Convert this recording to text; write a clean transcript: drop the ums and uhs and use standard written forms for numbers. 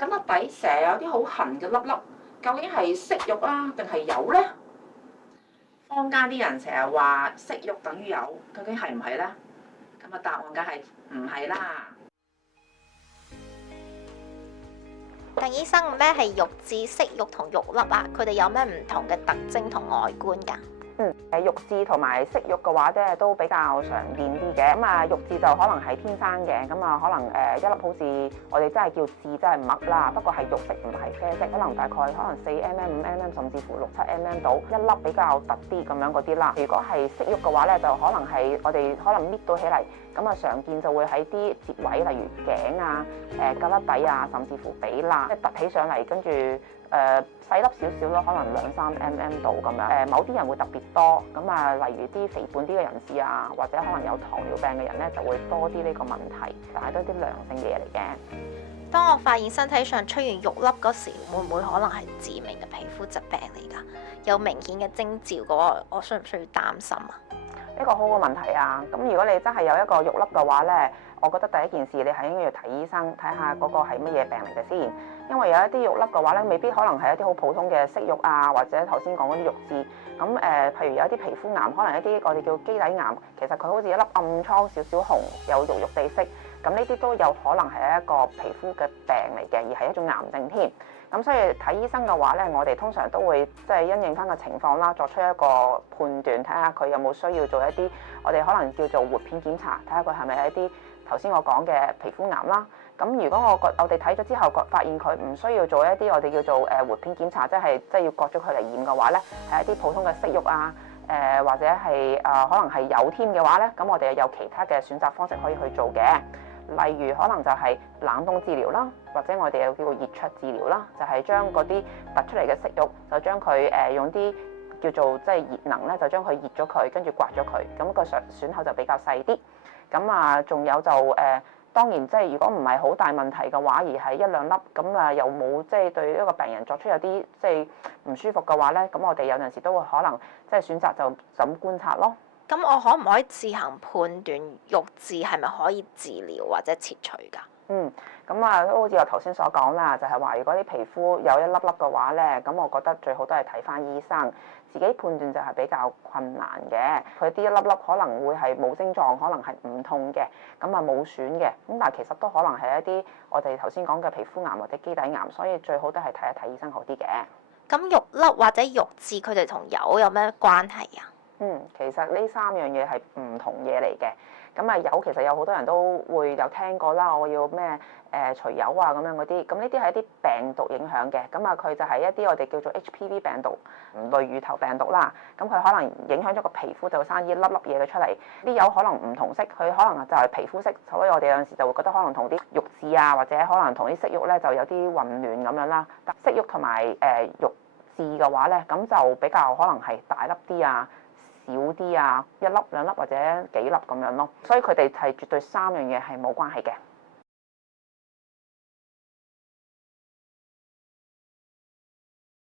咁粒底成日有啲好痕嘅粒粒，究竟係息肉啊定係油咧？坊間啲人成日話息肉等於油，究竟係唔係咧？咁啊答案梗係唔係啦。鄧醫生，咩係肉痔、息肉同肉粒啊？佢哋有咩唔同嘅特徵同外觀㗎？肉痔同埋息肉嘅話咧，都比較常見啲嘅。咁啊，肉痔就可能係天生嘅，咁啊可能一粒好似我哋真係叫痔，真係癦啦。不過係肉色唔係啡色，可能大概可能4mm、5mm 甚至乎6、7mm 到一粒比較突啲咁樣嗰啲啦。如果係息肉嘅話咧，就可能係我哋可能搣到起嚟，咁啊常見就會喺啲節位，例如頸啊、胳肋底啊，甚至乎髀罅，即係突起上嚟，跟住細粒少少咯，可能2、3mm 度咁樣。某啲人會特別多，咁啊，例如啲肥胖啲嘅人士啊，或者可能有糖尿病嘅人咧，就會多啲呢個問題，但係都係啲良性嘢嚟嘅。當我發現身體上出現肉粒嗰時，會唔會可能係致命嘅皮膚疾病嚟㗎？有明顯嘅徵兆嘅話，我需唔需要擔心啊？呢個好嘅問題啊！咁如果你真係有一個肉粒嘅話咧，我覺得第一件事你係應該要睇醫生，睇下嗰個係乜嘢病嚟嘅先。因為有一啲肉粒嘅話咧，未必可能係一啲好普通嘅息肉啊，或者頭先講嗰啲肉痔。咁譬如有一啲皮膚癌，可能一啲我哋叫基底癌，其實佢好似一粒暗瘡，少少紅，有肉肉地色。咁呢啲都有可能係一個皮膚嘅病嚟嘅，而係一種癌症添。咁所以睇醫生嘅話咧，我哋通常都會即係因應翻個情況啦，作出一個判斷，睇下佢有冇需要做一啲我哋可能叫做活片檢查，睇下佢係咪一啲頭先我講嘅皮膚癌啦。咁如果我哋睇咗之後，發現佢唔需要做一啲我哋叫做活片檢查，即係要割咗佢嚟驗嘅話咧，係一啲普通嘅息肉啊，或者係可能係有添嘅話咧，咁我哋有其他嘅選擇方式可以去做嘅。例如可能就係冷凍治療啦，或者我哋又叫做熱灼治療啦，就係將嗰啲突出嚟嘅息肉，就將佢用啲叫做即係熱能咧，就將佢熱咗佢，跟住刮咗佢，咁個損口就比較細啲。咁啊，仲有就當然即係如果唔係好大問題嘅話，而係一兩粒咁啊，又冇即係對呢個病人作出有啲即係唔舒服嘅話咧，咁我哋有陣時都會可能即係選擇就咁觀察咯。咁我可唔可以自行判斷肉痔係咪可以治療或者切除㗎？咁啊，都好似我頭先所講啦，就係話如果啲皮膚有一粒粒嘅話咧，咁我覺得最好都係睇翻醫生，自己判斷就係比較困難嘅。佢啲一粒粒可能會係冇症狀，可能係唔痛嘅，咁啊冇損嘅，咁但係其實都可能係一啲我哋頭先講嘅皮膚癌或者基底癌，所以最好都係睇一睇醫生好啲嘅。咁肉粒或者肉痔佢哋同油有咩關係啊？其實呢3樣嘢係唔同嘢嚟嘅。咁啊油其實有好多人都會有聽過啦，我要咩除油啊咁樣嗰啲。咁呢啲係一啲病毒影響嘅。咁啊佢就係一啲我哋叫做 HPV 病毒，類乳頭病毒啦。咁佢可能影響咗個皮膚，就會生一粒粒嘢嘅出嚟。啲油可能唔同色，佢可能就係皮膚色，所以我哋有陣時就會覺得可能同啲肉痔啊，或者可能同啲息肉咧就有啲混亂咁樣啦。息肉同埋肉痔嘅話咧，咁就比較可能係大粒啲啊，少啲啊，一粒兩粒或者幾粒咁樣咯，所以佢哋係絕對3樣嘢係冇關係嘅。